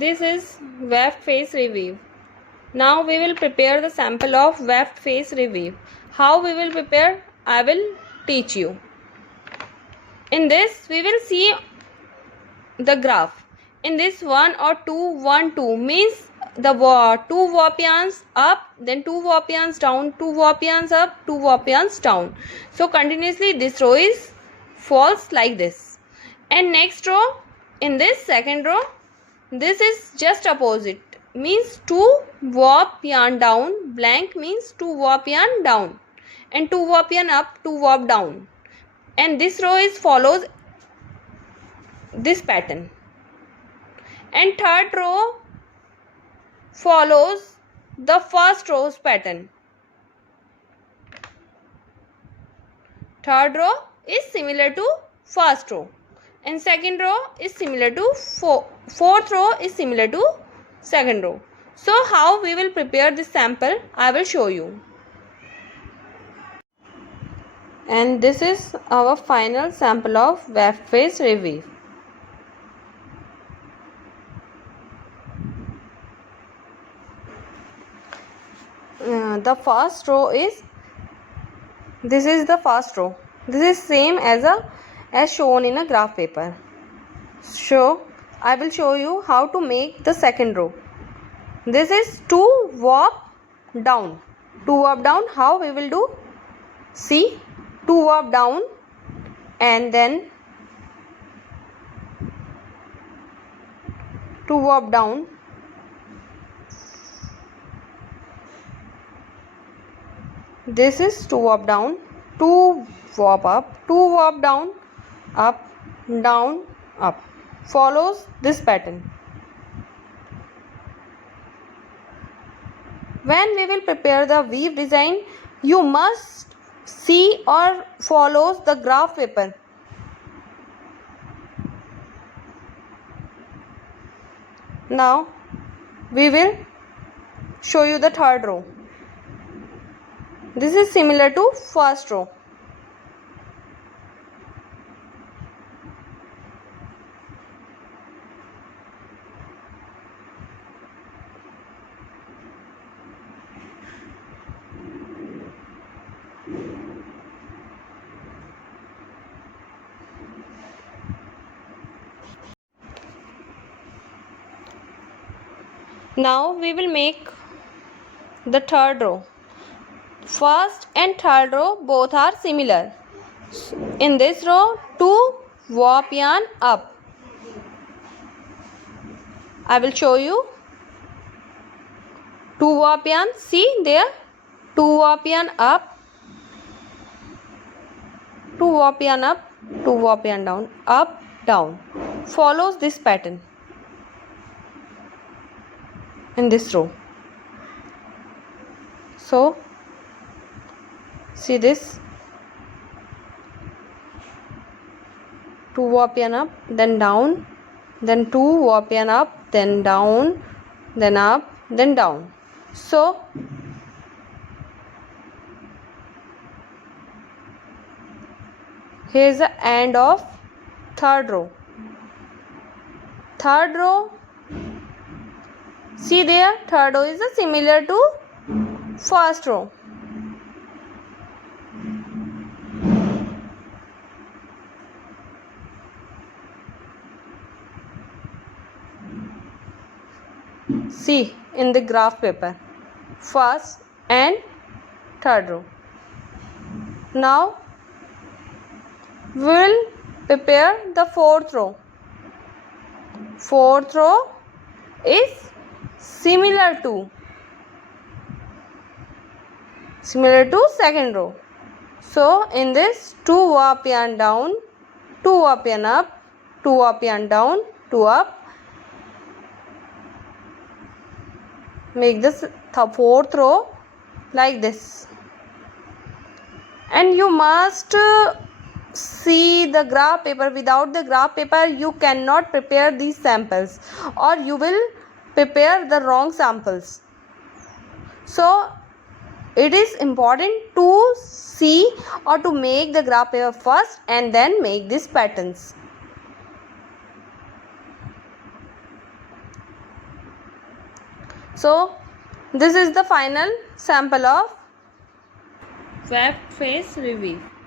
This is weft face revive. Now we will prepare the sample of weft face revive. How we will prepare? I will teach you. In this we will see the graph. In this 1 or 2 1 2 means the 2 warpians up, then 2 warpians down, 2 warpians up, 2 warpians down. So continuously this row is falls like this. And next row, in this second row, this is just opposite, means 2 warp yarn down, blank means 2 warp yarn down, and 2 warp yarn up, 2 warp down. And this row is follows this pattern. And third row follows the first row's pattern. Third row is similar to first row, and second row is similar to fourth row is similar to second row. So how we will prepare this sample, I will show you. And this is our final sample of weft face revive. The first row is, this is the first row. This is same as shown in a graph paper. So I will show you how to make the second row. This is 2 warp down. 2 warp down. How we will do? See, 2 warp down, and then 2 warp down. This is 2 warp down, 2 warp up, 2 warp down, up, down, up. Follows this pattern. When we will prepare the weave design, you must see or follows the graph paper. Now we will show you the third row. This is similar to first row. Now we will make the third row. First and third row both are similar. In this row, 2 warp yarn up. I will show you. 2 warp yarn, see there, 2 warp yarn up, 2 warp yarn up, 2 warp yarn down, up, down. Follows this pattern in this row. So see this, 2 warp yarn up, then down, then 2 warp yarn up, then down, then up, then down. So here is the end of third row. Third row, see there, third row is similar to first row. See in the graph paper, first and third row. Now we will prepare the fourth row. Fourth row is similar to second row. So in this, 2 warp yarn down, 2 warp yarn up, 2 warp yarn down, 2 up. Make this fourth row like this. And you must see the graph paper. Without the graph paper you cannot prepare these samples, or you will prepare the wrong samples. So it is important to see or to make the graph paper first and then make these patterns. So this is the final sample of weft face revive.